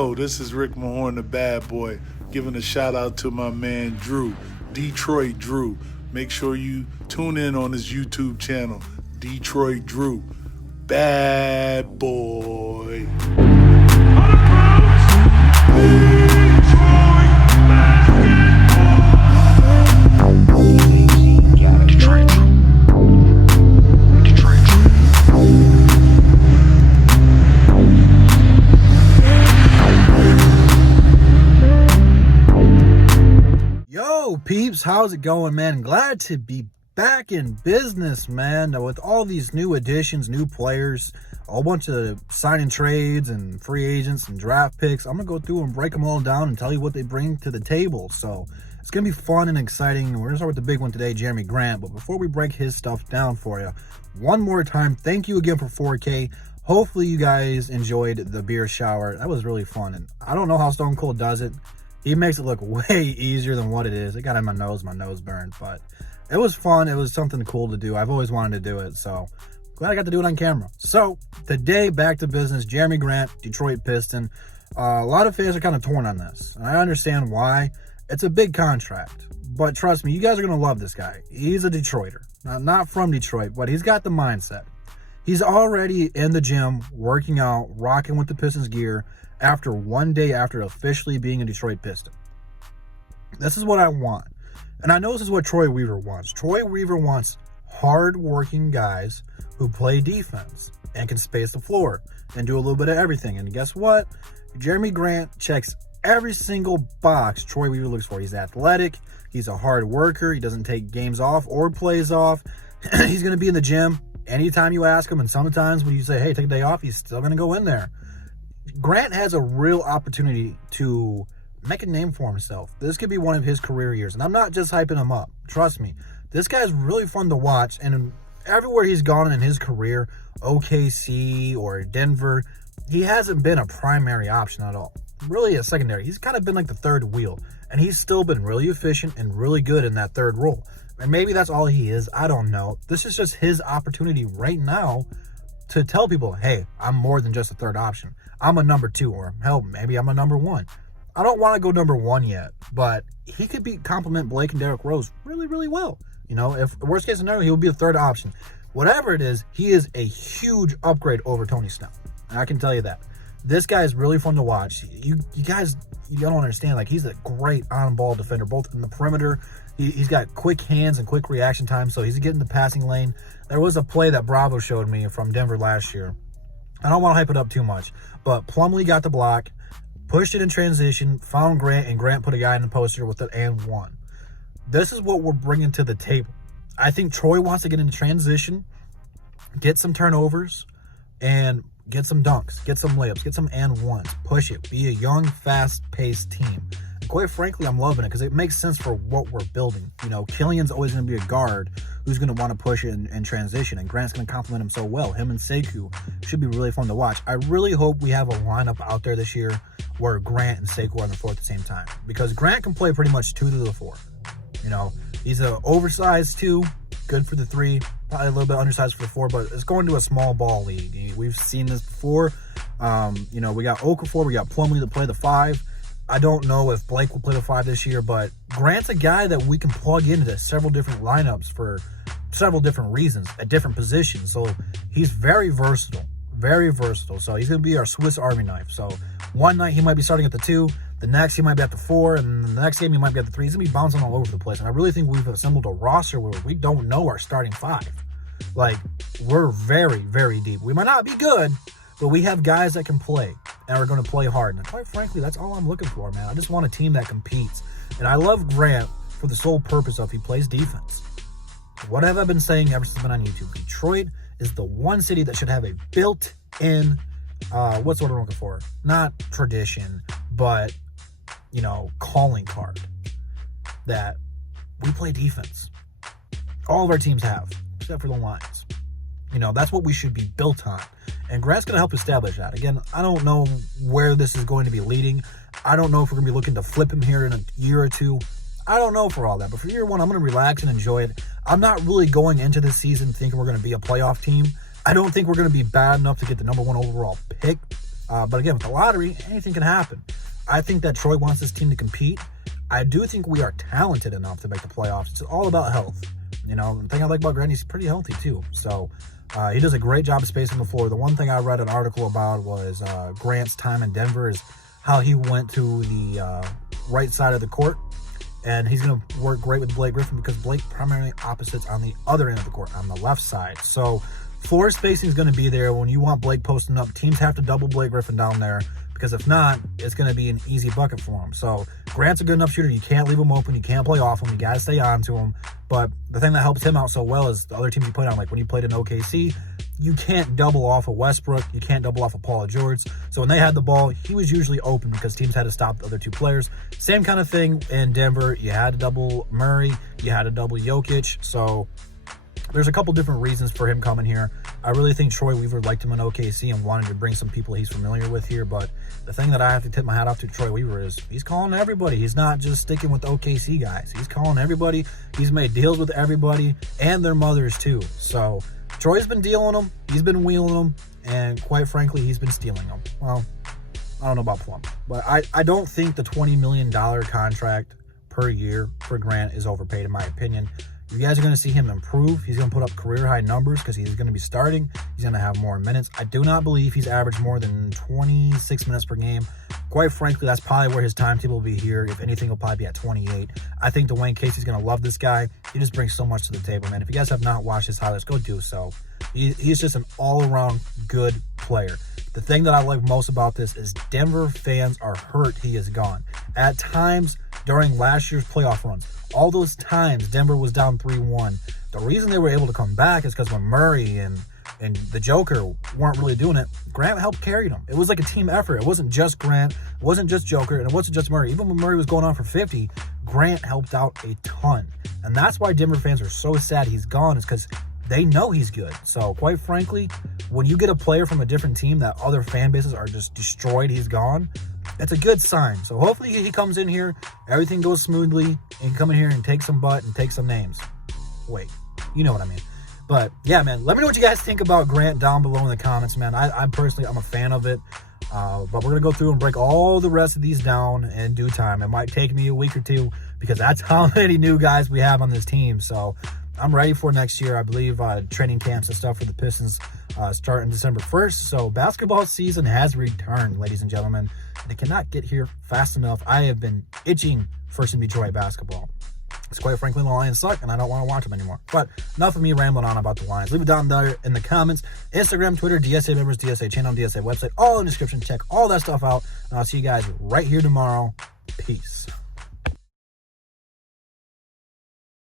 Oh, this is Rick Mahorn, the bad boy, giving a shout out to my man Drew, Detroit Drew. Make sure you tune in on his YouTube channel, Detroit Drew. Bad boy. Yo, peeps, how's it going, man? Glad to be back in business, man. Now, with all these new additions, new players, a whole bunch of signing trades and free agents and draft picks, I'm going to go through and break them all down and tell you what they bring to the table. So it's going to be fun and exciting. We're going to start with the big one today, Jerami Grant. But before we break his stuff down for you, one more time, thank you again for 4K. Hopefully you guys enjoyed the beer shower. That was really fun. And I don't know how Stone Cold does it. He makes it look way easier than what it is. It got in my nose burned, but it was fun. It was something cool to do. I've always wanted to do it, so glad I got to do it on camera. So today, back to business. Jerami Grant, Detroit Piston. A lot of fans are kind of torn on this, and I understand why. It's a big contract, but trust me, you guys are going to love this guy. He's a Detroiter. Not from Detroit, but he's got the mindset. He's already in the gym, working out, rocking with the Pistons gear, after one day after officially being a Detroit Piston. This is what I want. And I know this is what Troy Weaver wants. Troy Weaver wants hard-working guys who play defense and can space the floor and do a little bit of everything. And guess what? Jerami Grant checks every single box Troy Weaver looks for. He's athletic. He's a hard worker. He doesn't take games off or plays off. He's going to be in the gym anytime you ask him. And sometimes when you say, hey, take a day off, he's still going to go in there. Grant has a real opportunity to make a name for himself. This could be one of his career years, and I'm not just hyping him up. Trust me, this guy's really fun to watch, and everywhere he's gone in his career, OKC or Denver, he hasn't been a primary option at all. Really a secondary. He's kind of been like the third wheel, and he's still been really efficient and really good in that third role. And maybe that's all he is. I don't know. This is just his opportunity right now to tell people, hey, I'm more than just a third option. I'm a number two, or hell, maybe I'm a number one. I don't want to go number one yet, but he could complement Blake and Derrick Rose really, really well. You know, if worst case scenario, he would be a third option. Whatever it is, he is a huge upgrade over Tony Snell. And I can tell you that. This guy is really fun to watch. You guys, you don't understand. Like, he's a great on-ball defender, both in the perimeter. He's got quick hands and quick reaction time, so he's getting the passing lane. There was a play that Bravo showed me from Denver last year. I don't want to hype it up too much, but Plumlee got the block, pushed it in transition, found Grant, and Grant put a guy in the poster with it and won. This is what we're bringing to the table. I think Troy wants to get into transition, get some turnovers, and get some dunks, get some layups, get some and ones, push it, be a young, fast-paced team. And quite frankly, I'm loving it because it makes sense for what we're building. You know, Killian's always going to be a guard who's going to want to push it in transition, and Grant's going to complement him so well. Him and Sekou should be really fun to watch. I really hope we have a lineup out there this year where Grant and Sekou are on the floor at the same time, because Grant can play pretty much 2 to the 4. You know, he's an oversized 2, good for the 3, probably a little bit undersized for the 4, but it's going to a small ball league. We've seen this before. You know, we got Okafor, we got Plumlee to play the 5. I don't know if Blake will play the 5 this year, but Grant's a guy that we can plug into several different lineups for several different reasons at different positions. So he's very versatile, very versatile. So he's going to be our Swiss Army knife. So one night he might be starting at the 2, the next he might be at the 4, and the next game he might be at the 3. He's going to be bouncing all over the place. And I really think we've assembled a roster where we don't know our starting 5. Like, we're very, very deep. We might not be good, but we have guys that can play and are going to play hard. And quite frankly, that's all I'm looking for, man. I just want a team that competes. And I love Grant for the sole purpose of he plays defense. What have I been saying ever since I've been on YouTube? Detroit is the one city that should have a built-in, what's what I'm looking for? Not tradition, but, you know, calling card. That we play defense. All of our teams have, except for the Lions. You know, that's what we should be built on. And Grant's going to help establish that. Again, I don't know where this is going to be leading. I don't know if we're going to be looking to flip him here in a year or two. I don't know for all that. But for year one, I'm going to relax and enjoy it. I'm not really going into this season thinking we're going to be a playoff team. I don't think we're going to be bad enough to get the number 1 overall pick. But again, with the lottery, anything can happen. I think that Troy wants this team to compete. I do think we are talented enough to make the playoffs. It's all about health. You know, the thing I like about Grant, he's pretty healthy too. So he does a great job of spacing the floor. The one thing I read an article about was Grant's time in Denver is how he went to the right side of the court. And he's going to work great with Blake Griffin because Blake primarily opposites on the other end of the court, on the left side. So floor spacing is going to be there. When you want Blake posting up, teams have to double Blake Griffin down there, because if not, it's going to be an easy bucket for him. So Grant's a good enough shooter. You can't leave him open. You can't play off him. You got to stay on to him. But the thing that helps him out so well is the other teams he played on, like when he played in OKC, you can't double off of Westbrook. You can't double off of Paul George. So when they had the ball, he was usually open because teams had to stop the other two players. Same kind of thing in Denver. You had to double Murray. You had to double Jokic. So there's a couple different reasons for him coming here. I really think Troy Weaver liked him in OKC and wanted to bring some people he's familiar with here. But the thing that I have to tip my hat off to Troy Weaver is he's calling everybody. He's not just sticking with OKC guys. He's calling everybody. He's made deals with everybody and their mothers too. So Troy's been dealing them. He's been wheeling them. And quite frankly, he's been stealing them. Well, I don't know about Plum. But I don't think the $20 million contract per year for Grant is overpaid, in my opinion. You guys are going to see him improve. He's going to put up career-high numbers because he's going to be starting. He's going to have more minutes. I do not believe he's averaged more than 26 minutes per game. Quite frankly, that's probably where his timetable will be here. If anything, he'll probably be at 28. I think Dwayne Casey's going to love this guy. He just brings so much to the table, man. If you guys have not watched his highlights, go do so. He's just an all-around good player. The thing that I like most about this is Denver fans are hurt he is gone. At times during last year's playoff runs, all those times Denver was down 3-1. The reason they were able to come back is because when Murray and the Joker weren't really doing it, Grant helped carry them. It was like a team effort. It wasn't just Grant, it wasn't just Joker, and it wasn't just Murray. Even when Murray was going on for 50, Grant helped out a ton. And that's why Denver fans are so sad he's gone, is because they know he's good. So quite frankly, when you get a player from a different team that other fan bases are just destroyed, he's gone, that's a good sign. So hopefully he comes in here, everything goes smoothly, and he can come in here and take some butt and take some names. Wait, you know what I mean. But yeah, man, let me know what you guys think about Grant down below in the comments, man. I'm a fan of it. But we're going to go through and break all the rest of these down in due time. It might take me a week or two because that's how many new guys we have on this team. So I'm ready for next year. I believe training camps and stuff for the Pistons start in December 1st. So basketball season has returned, ladies and gentlemen. They cannot get here fast enough. I have been itching for some Detroit basketball. It's quite frankly, the Lions suck, and I don't want to watch them anymore. But enough of me rambling on about the Lions. Leave it down there in the comments. Instagram, Twitter, DSA members, DSA channel, DSA website, all in the description. Check all that stuff out. And I'll see you guys right here tomorrow. Peace.